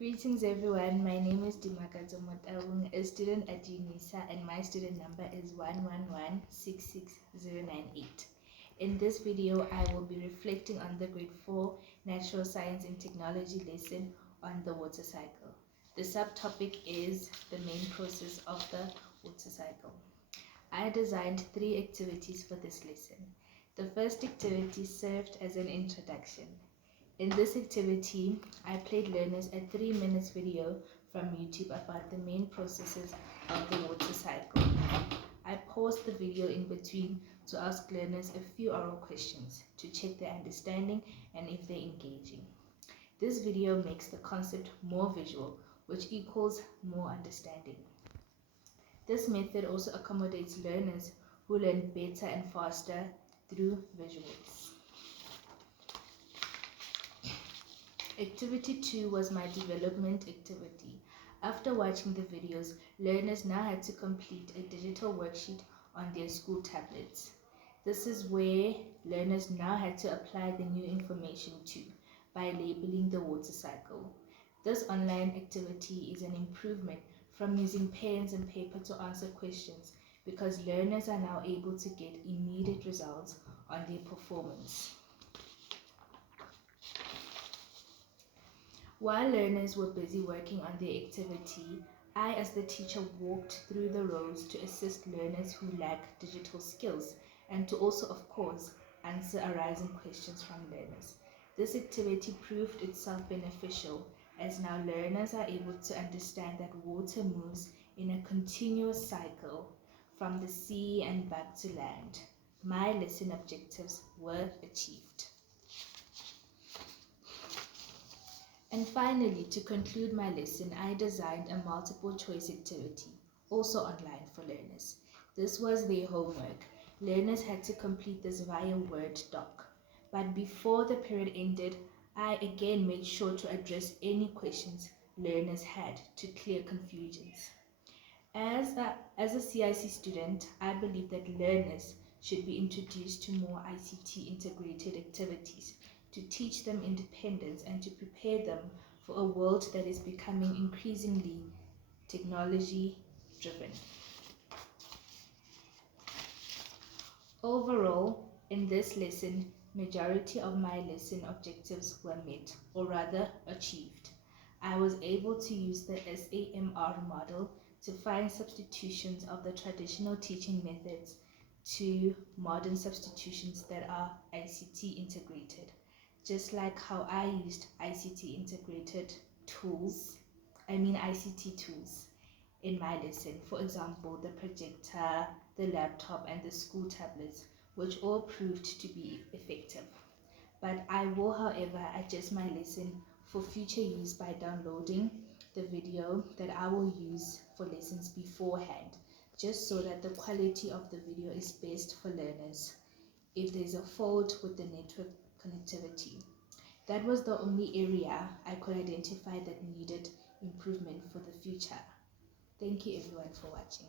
Greetings everyone, my name is Dimakato Motaung, a student at UNISA, and my student number is 111-66098. In this video, I will be reflecting on the grade 4 Natural Science and Technology lesson on the water cycle. The subtopic is the main process of the water cycle. I designed 3 activities for this lesson. The first activity served as an introduction. In this activity, I played learners a 3-minute video from YouTube about the main processes of the water cycle. I paused the video in between to ask learners a few oral questions to check their understanding and if they're engaging. This video makes the concept more visual, which equals more understanding. This method also accommodates learners who learn better and faster through visuals. Activity 2 was my development activity. After watching the videos, learners now had to complete a digital worksheet on their school tablets. This is where learners now had to apply the new information too by labeling the water cycle. This online activity is an improvement from using pens and paper to answer questions because learners are now able to get immediate results on their performance. While learners were busy working on their activity, I as the teacher walked through the rows to assist learners who lack digital skills and to also, of course, answer arising questions from learners. This activity proved itself beneficial as now learners are able to understand that water moves in a continuous cycle from the sea and back to land. My lesson objectives were achieved. And finally, to conclude my lesson, I designed a multiple choice activity, also online for learners. This was their homework. Learners had to complete this via Word doc. But before the period ended, I again made sure to address any questions learners had to clear confusions. As a CIC student, I believe that learners should be introduced to more ICT integrated activities to teach them independence and to prepare them for a world that is becoming increasingly technology driven. Overall, in this lesson, majority of my lesson objectives were met, or rather achieved. I was able to use the SAMR model to find substitutions of the traditional teaching methods to modern substitutions that are ICT integrated. Just like how I used ICT tools in my lesson. For example, the projector, the laptop, and the school tablets, which all proved to be effective. But I will, however, adjust my lesson for future use by downloading the video that I will use for lessons beforehand, just so that the quality of the video is best for learners if there's a fault with the network connectivity. That was the only area I could identify that needed improvement for the future. Thank you everyone for watching.